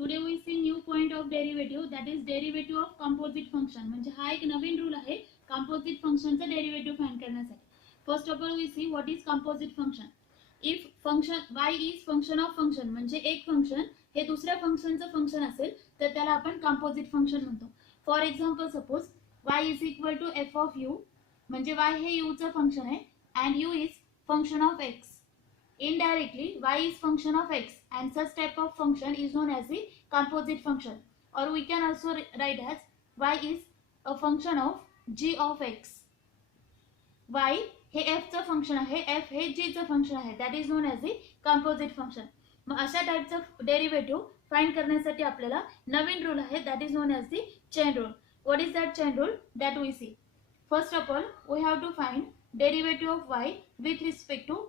Today we see new point of derivative, that is derivative of composite function. म्हणजे हा एक नवीन rule आहे composite function चा derivative find करण्यासाठी. First of all we see what is composite function. If function y is function of function म्हणजे एक function हे दुसऱ्या फंक्शनचं फंक्शन असेल तर त्याला आपण composite function म्हणतो. For example suppose y is equal to f of u म्हणजे y हे u चं फंक्शन आहे and u is function of x. Indirectly, y is function of x and such type of function is known as the composite function. Or we can also write as y is a function of g of x. y हे f चं function आहे, f हे g चं function आहे, that is known as the composite function. मग अशा टाइपचं derivative find करण्यासाठी आपल्याला नवीन रूल आहे, that is known as the chain rule. What is that chain rule? That we see. First of all, we have to find derivative of y with respect to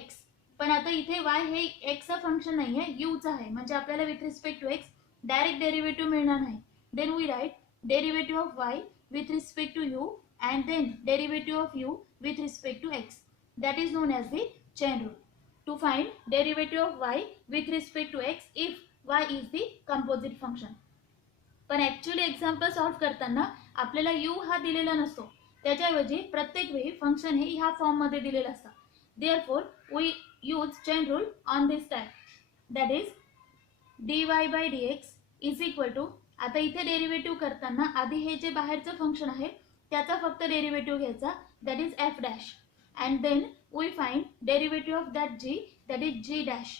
x. पण आता इथे y हे x चा function नाही आहे, u चा आहे, म्हणजे आपल्याला with respect to x direct derivative मिळणार नाही. Then we write derivative of y with respect to u and then derivative of u with respect to x. That is known as the chain rule. To find derivative of y with respect to x if y is the composite function. पण actually example solve करताना आपल्याला u हा दिलेला नसतो, त्याच्याऐवजी प्रत्येक वेळी function हे ह्या फॉर्म मध्ये दिलेलं असतं. Therefore we use chain rule on this type, that is dy by dx is equal to, आता इथे डेरिव्हेटिव्ह करताना आधी हे जे बाहेरचं फंक्शन आहे त्याचा फक्त डेरिव्हेटिव्ह घ्यायचा, that is f dash, and then we find derivative of that g, that is g dash.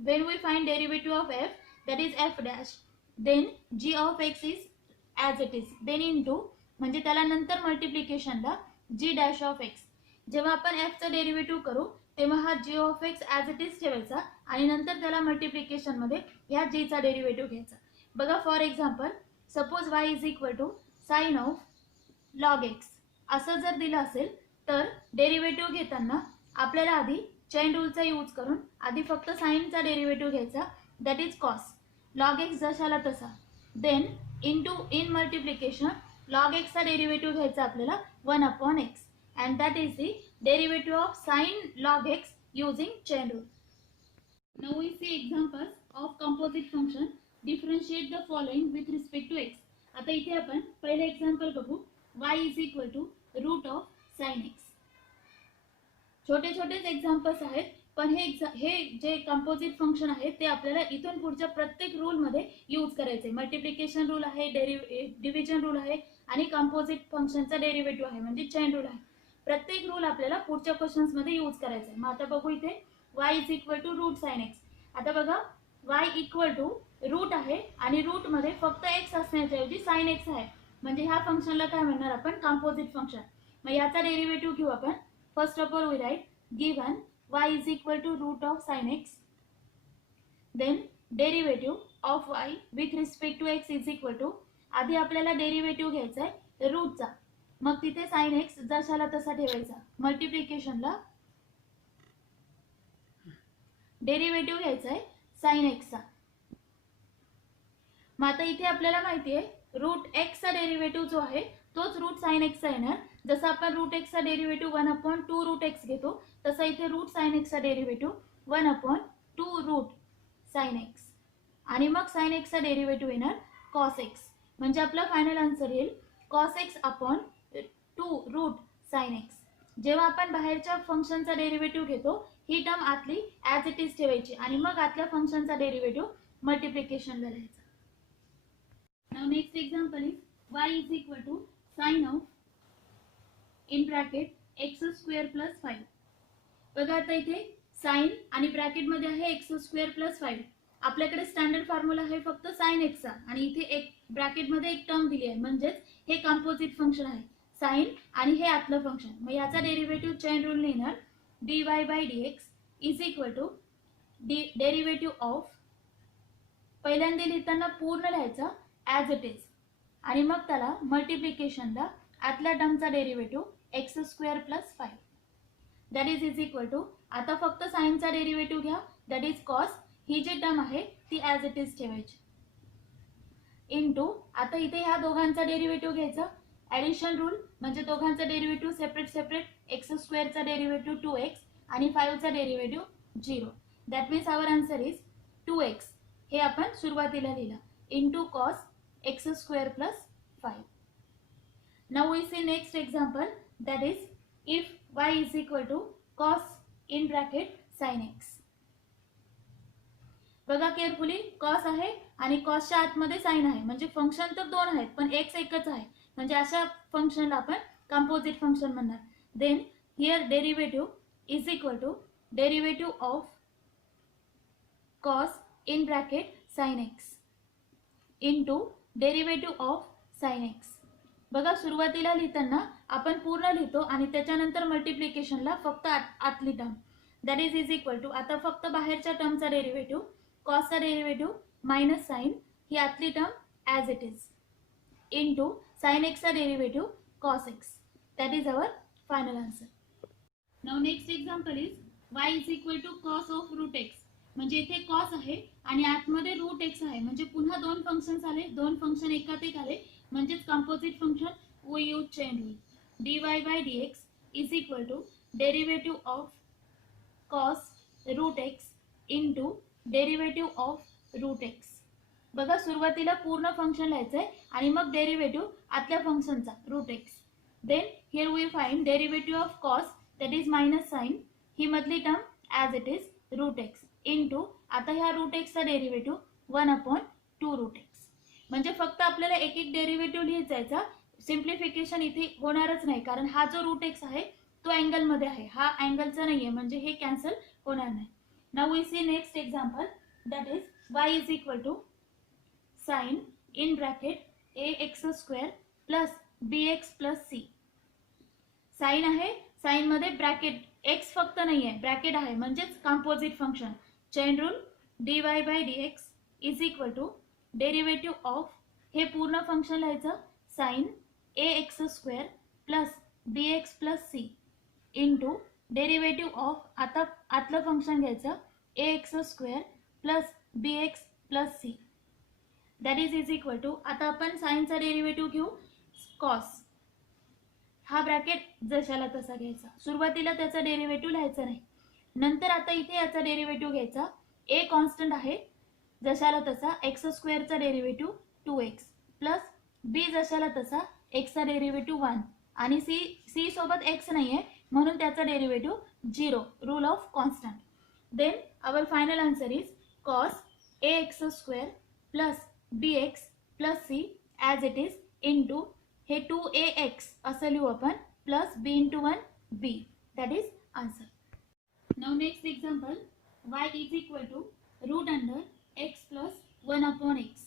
When we find derivative of f, that is f dash, then g of x is as it is, then into म्हणजे त्याला नंतर मल्टिप्लिकेशनला g dash of x. जेव्हा आपण f चा derivative करू तेव्हा हा g of x as it is ठेवायचा आणि नंतर त्याला मल्टिप्लिकेशन मध्ये या g चा डेरिव्हेटिव्ह घ्यायचा. बघा for example suppose y is equal to sine of log x असं जर दिलं असेल तर डेरिव्हेटिव्ह घेताना आपल्याला आधी चेन रूलचा यूज करून आधी फक्त साइनचा डेरिव्हेटिव्ह घ्यायचा, that is cos log x जशाला तसा, then in multiplication log x चा डेरिव्हेटिव्ह घ्यायचा आपल्याला 1/x and that is the derivative of sin log x using chain rule. Now we see examples of composite function. Differentiate the following with respect to x. आता इथे आपण पहिले example बघू, y is equal to root of sin x. छोटे छोटेच examples आहेत, पण हे जे कंपोजिट फंक्शन आहे ते आपल्याला इथून पुढच्या प्रत्येक रूल मध्ये यूज करायचे. मल्टिप्लिकेशन रूल आहे, डिव्हिजन रूल आहे आणि कंपोजिट फंक्शनचा डेरिव्हेटिव्ह आहे म्हणजे चेन रूल आहे. प्रत्येक रूल आपल्याला पुढच्या क्वेश्चन्स मध्ये यूज करायचा आहे. मग आता बघू इथे y is equal to root sine x. आता बघा y इक्वल टू रूट आहे आणि रूट मध्ये फक्त x असण्याच्याऐवजी साइन एक्स आहे, म्हणजे ह्या फंक्शनला काय म्हणणार आपण, कंपोजिट फंक्शन. मग याचा डेरिव्हेटिव्ह घेऊ आपण. First of all we write given y is equal to root of sine x, then derivative of y with respect to x is equal to, आधी आपल्याला डेरिव्हेटिव्ह घ्यायचा आहे रूटचा, मग तिथे साइन एक्स जशाला तसा ठेवायचा, मल्टिप्लिकेशनला डेरिव्हेटिव्ह घ्यायचा आहे साइन एक्सचा. मग आता इथे आपल्याला माहिती आहे रूट एक्सचा डेरिव्हेटिव्ह जो आहे तोच रूट साइन एक्सचा येणार. जसं आपण रूट एक्सचा डेरिव्हेटिव्ह 1/2 रूट एक्स घेतो तसा इथे रूट साइन एक्सचा डेरिव्हेटिव्ह 1/2 रूट साइन एक्स आणि मग साइन एक्सचा डेरिव्हेटिव्ह येणार कॉस एक्स, म्हणजे आपला फायनल आन्सर येईल cos x upon 2 root sine x. जेव्हा आपण बाहेरच्या फंक्शनचा डेरिव्हेटिव्ह घेतो ही टर्म आतली ॲज इट इज ठेवायची आणि मग आतल्या फंक्शनचा डेरिव्हेटिव्ह मल्टिप्लिकेशनला लिहायचा. Now next example is y is equal to sine of in bracket x square plus 5. बघा आता इथे साइन आणि ब्रॅकेट मध्ये आहे एक्स स्क्वेअर प्लस 5. आपल्याकडे स्टँडर्ड फॉर्म्युला आहे फक्त साइन एक्सचा आणि इथे एक ब्रॅकेट मध्ये एक टर्म दिली आहे, म्हणजेच हे कंपोजिट फंक्शन आहे साइन आणि हे आतलं फंक्शन. मग याचा डेरिव्हेटिव्ह चेन रूल लिहिणार dy by dx is equal to derivative of, पहिल्यांदा लिहिताना पूर्ण लिहायचा ॲज इट इज आणि मग त्याला मल्टिप्लिकेशनला आतल्या टर्मचा derivative x square plus 5, that is equal to, आता फक्त साइनचा डेरिव्हेटिव्ह घ्या, दॅट इज कॉस, ही जी टर्म आहे ती ॲज इट इज ठेवायची, इनटू आता इथे ह्या दोघांचा डेरिव्हेटिव्ह घ्यायचा, ॲडिशन रूल म्हणजे दोघांचा डेरिव्हेटिव्ह सेपरेट सेपरेट, एक्स स्क्वेअरचा डेरिव्हेटिव्ह 2x आणि 5चा derivative 0. That means our answer is 2x. हे आपण सुरुवातीला लिहिलं into cos x square plus 5. Now we see next example that is if y is equal to cos in bracket sine x. बघा carefully, cos आहे आणि कॉसच्या आतमध्ये sign आहे, म्हणजे फंक्शन तर दोन आहेत पण एक्स एकच आहे, म्हणजे अशा फंक्शनला आपण कंपोजिट फंक्शन म्हणणार. Then here derivative is equal to derivative of cos in bracket sine x into derivative of sine x. बघा सुरुवातीला लिहिताना आपण पूर्ण लिहितो आणि त्याच्यानंतर मल्टिप्लिकेशनला फक्त आतली term that is equal to, आता फक्त बाहेरच्या टर्मचा डेरिव्हेटिव्ह कॉसचा डेरिव्हेटिव्ह मायनस साइन ही आतली term as it is into sine एक्सचा derivative cos x. That is our final answer. Now next example is y is equal to cos of root x. म्हणजे इथे कॉस आहे आणि आतमध्ये route x आहे, म्हणजे पुन्हा दोन फंक्शन्स आले, दोन फंक्शन एकात एक आले, म्हणजेच composite function we use chain rule. dy by dx is equal to derivative of cos root x into derivative of root x. बघा सुरुवातीला पूर्ण फंक्शन लिहायचं आहे आणि मग डेरिव्हेटिव्ह आतल्या फंक्शनचा root x. Then here we find derivative of cos that is minus sine ही मधली term as it is root x into आता ह्या रूट एक्सचा डेरिव्हेटिव्ह 1/2 रूट एक्स. म्हणजे फक्त आपल्याला एक एक डेरिव्हेटिव्ह लिहित जायचा, सिम्प्लिफिकेशन इथे होणारच नाही कारण हा जो रूट एक्स आहे तो अँगलमध्ये आहे, हा अँगलचा नाही आहे, म्हणजे हे कॅन्सल होणार नाही. Now we see next example that is y is equal to sine in bracket ax square plus bx plus c. Sine आहे, साइन मध्ये ब्रॅकेट एक्स फक्त नाही आहे, ब्रॅकेट आहे, म्हणजेच composite function. Chain rule dy by dx is equal to derivative of, हे पूर्ण function लिहायचं sine ax square plus bx plus c into derivative of, आता आतलं फंक्शन घ्यायचं ax square plus bx plus c that is equal to, आता आपण साइनचा derivative घेऊ कॉस, हा ब्रॅकेट जशाला तसा घ्यायचा, सुरुवातीला त्याचा डेरिव्हेटिव्ह लिहायचा नाही. नंतर आता इथे याचा डेरिव्हेटिव्ह घ्यायचा, a कॉन्स्टंट आहे जशाला तसा, एक्स स्क्वेअरचा डेरिव्हेटिव्ह 2x प्लस b जशाला तसा एक्सचा डेरिव्हेटिव्ह 1 आणि c सोबत x नाही आहे म्हणून त्याचा derivative 0, rule of constant. Then our final answer is cos ax square plus bx plus c as it is into हे 2ax असं लिहू आपण plus b into 1b. That is answer. Now next example y is equal to root under x plus 1/x.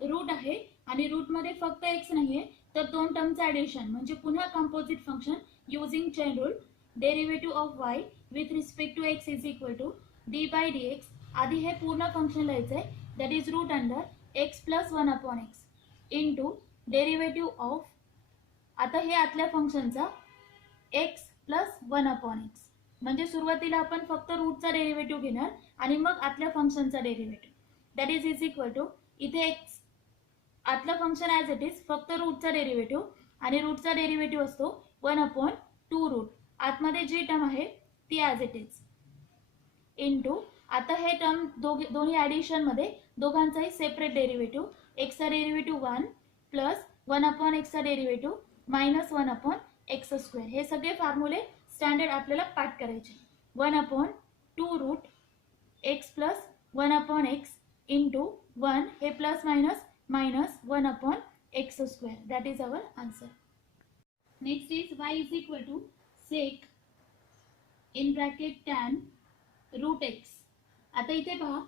Root आहे आणि रूटमध्ये फक्त x नाही आहे तर दोन टर्मचं ॲडिशन, म्हणजे पुन्हा composite function using chain rule. Derivative of y with respect to x is equal to dy by dx. आधी हे पूर्ण फंक्शन लिहायचं आहे that is root under x plus 1/x into derivative of, आता हे आतल्या फंक्शनचा x प्लस 1/x, म्हणजे सुरुवातीला आपण फक्त रूटचा डेरिव्हेटिव्ह घेणार आणि मग आतल्या फंक्शनचा derivative that is equal to, इथे x आतलं फंक्शन ॲज इट इज फक्त रूटचा डेरिव्हेटिव्ह आणि रूटचा डेरिव्हेटिव्ह असतो 1/2 रूट, आतमध्ये जी टर्म आहे ती ॲज इट इज इंटू आता हे टर्म दोन्ही ॲडिशनमध्ये दोघांचाही सेपरेट डेरिव्हेटिव्ह, एक्सचा डेरिव्हेटिव्ह 1 प्लस 1/x चा डेरिव्हेटिव्ह मायनस 1/x स्क्वेअर. हे सगळे फॉर्म्युले स्टँडर्ड आपल्याला पाठ करायचे. 1/2 route x plus 1/x into 1 हे plus minus minus 1/x square. That is our answer. Next is y is equal to sec in bracket tan root x. आता इथे पहा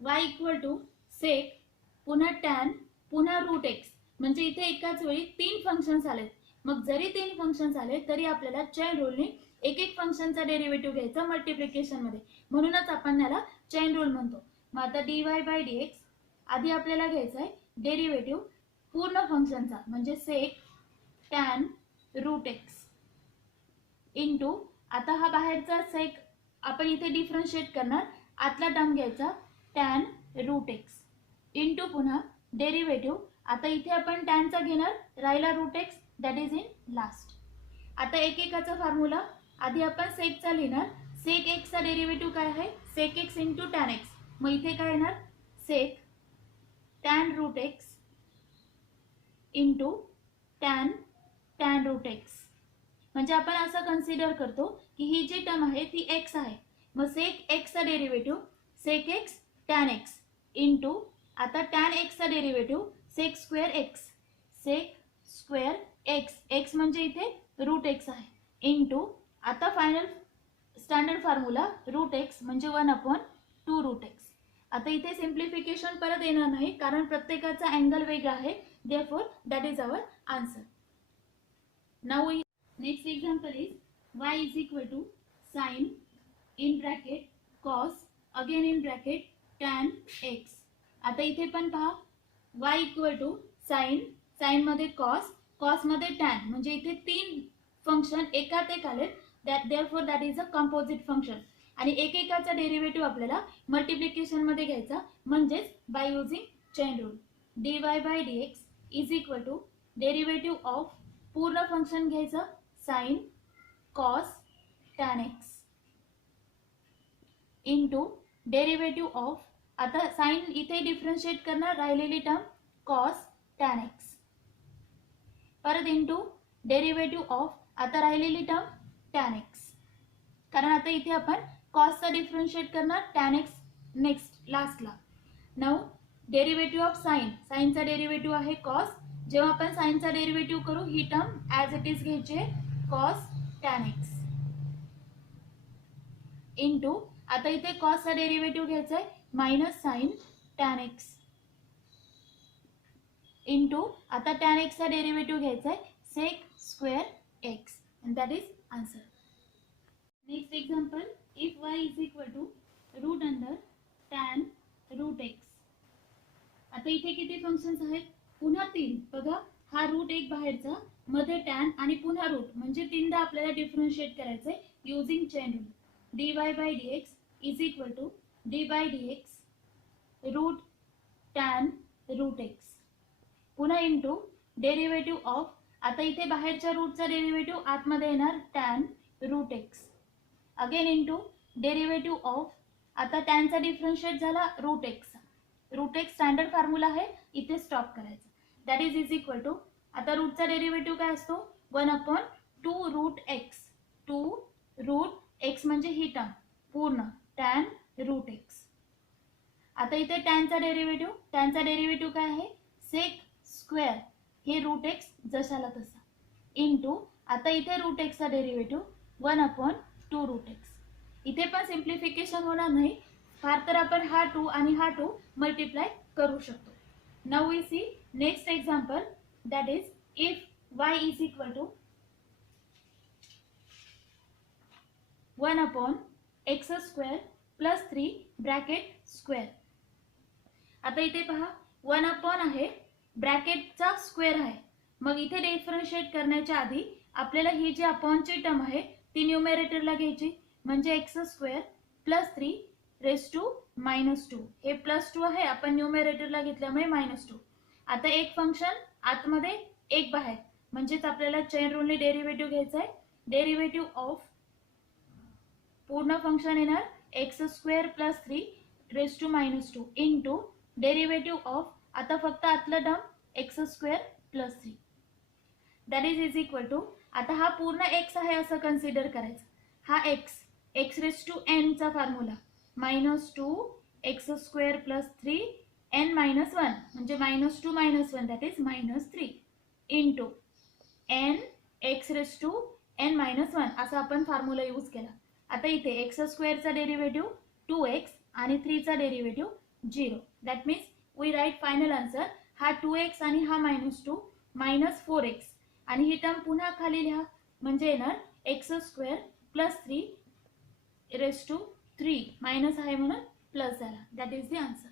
y equal to सेक पुन्हा टॅन पुन्हा route x, म्हणजे इथे एकाच वेळी 3 फंक्शन्स आलेत. मग जरी 3 फंक्शन्स आले तरी आपल्याला चेन रूलने एक एक फंक्शनचा डेरिव्हेटिव्ह घ्यायचा मल्टिप्लिकेशन मध्ये, म्हणूनच आपण त्याला चेन रूल म्हणतो. मग आता dy बाय dx आधी आपल्याला घ्यायचा आहे डेरिव्हेटिव्ह पूर्ण फंक्शनचा, म्हणजे सेक टॅन रूट एक्स इंटू आता हा बाहेरचा सेक आपण इथे डिफरन्शिएट करणार, आतला टर्म घ्यायचा टॅन रूट एक्स इंटू पुन्हा डेरिव्हेटिव्ह, आता इथे आपण टॅनचा घेणार, राहिला root x that is in last. आता एकेकाचा फॉर्म्युला, आधी आपण सेकचा लिहिणार, सेक एक्सचा डेरिव्हेटिव्ह काय आहे sec x into tan x, मग इथे काय येणार sec tan root x into tan root x. म्हणजे आपण असं कन्सिडर करतो की ही जी टर्म आहे ती x आहे. मग सेक x चा derivative sec x tan x into आता tan x चा derivative sec square x x म्हणजे इथे रूट x आहे इंटू आता final standard formula root x म्हणजे 1/2 रूट x. आता इथे सिम्प्लिफिकेशन परत येणार नाही कारण प्रत्येकाचा अँगल वेगळा आहे. Therefore, that is our answer. Now, next example is y is equal to sine in bracket cos again in bracket tan x. आता इथे पण पहा y equal to sin मध्ये cos मध्ये tan म्हणजे इथे तीन फंक्शन एकात एक आले. Therefore, that is a composite function. आणि एकेकाचा डेरिव्हेटिव्ह आपल्याला मल्टिप्लिकेशन मध्ये घ्यायचा म्हणजेच by using chain rule. dy by dx is equal to derivative of पूर्ण फंक्शन घ्यायचं sine cos tan x into derivative of आता साइन इथे डिफरन्शिएट करणार राहिलेली टर्म कॉस टॅन एक्स परत इंटू डेरिव्हेटिव्ह ऑफ आता राहिलेली टर्म टॅन एक्स कारण आता इथे आपण कॉसचा डिफरन्शिएट करणार टॅन एक्स नेक्स्ट लास्टला. नाउ डेरिव्हेटिव्ह ऑफ साइनचा डेरिव्हेटिव्ह आहे कॉस. जेव्हा आपण साइनचा डेरिव्हेटिव्ह करू ही टर्म ॲज इट इज घ्यायची कॉस टॅन एक्स इंटू आता इथे कॉसचा डेरिव्हेटिव्ह घ्यायचा आहे minus sine tan x into आता टॅन एक्सचा डेरिव्हेटिव्ह घ्यायचा आहे sec square x and that is answer. Next example if y is equal to root under tan root x. आता इथे किती फंक्शन्स आहेत पुन्हा तीन. बघा हा रूट एक बाहेरचा मध्ये टॅन आणि पुन्हा रूट म्हणजे तीनदा आपल्याला डिफरन्शिएट करायचंय using chain rule. dy by dx is equal to dy by dx root tan root x पुन्हा इंटू डेरिव्हेटिव्ह ऑफ आता इथे बाहेरच्या रूटचा डेरिव्हेटिव्ह आतमध्ये येणार tan root x again into derivative of आता टॅनचा डिफरन्शिएट झाला root x. Root x standard formula आहे इथे स्टॉप करायचं. दॅट इज इक्वल टू आता रूटचा डेरिव्हेटिव्ह काय असतो 1/2 रूट एक्स. 2 रूट एक्स म्हणजे ही टर्म पूर्ण टॅन रूट एक्स. आता इथे टॅनचा डेरिव्हेटिव्ह काय आहे सेक स्क्वेअर हे रूट एक्स जशाला तसा इंटू आता इथे रूट एक्सचा डेरिव्हेटिव्ह 1/2 रूट एक्स. इथे पण सिम्प्लिफिकेशन होणार नाही फार तर आपण हा 2 आणि हा 2 मल्टिप्लाय करू शकतो. Now we see next example that is if y is equal to 1/x² plus 3 bracket square. आता इथे पहा 1 आहे ब्रॅकेटचा स्क्वेअर आहे मग इथे डिफरन्शिएट करण्याच्या आधी आपल्याला ही जी अपॉनची टर्म आहे ती न्यूमरेटरला घ्यायची म्हणजे x² प्लस 3 रेस टू -2 हे +2 आहे आपण न्यूमरेटरला घेतल्यामुळे -2. आता एक फंक्शन आतमध्ये एक बाहेर म्हणजेच आपल्याला चेन रूलने डेरिव्हेटिव्ह घ्यायचा आहे. डेरिव्हेटिव्ह ऑफ पूर्ण फंक्शन येणार x² plus 3 raise to -2 into derivative of आता फक्त आतलं term x² plus 3 that is equal to आता हा पूर्ण x आहे असं कन्सिडर करायचं. हा x रेस टू n चा फॉर्म्युला -2 x² प्लस 3 n -1 म्हणजे -2 -1 that is -3 into n x raise to n -1 असा आपण फॉर्म्युला यूज केला. आता इथे x² चा डेरिव्हेटिव्ह 2x आणि 3 चा derivative 0. That means we write final answer. हा 2x आणि हा -2 -4x आणि ही टर्म पुन्हा खाली लिहा म्हणजे येणार x² plus 3 raise to 3 minus आहे म्हणून प्लस झाला. That is the answer.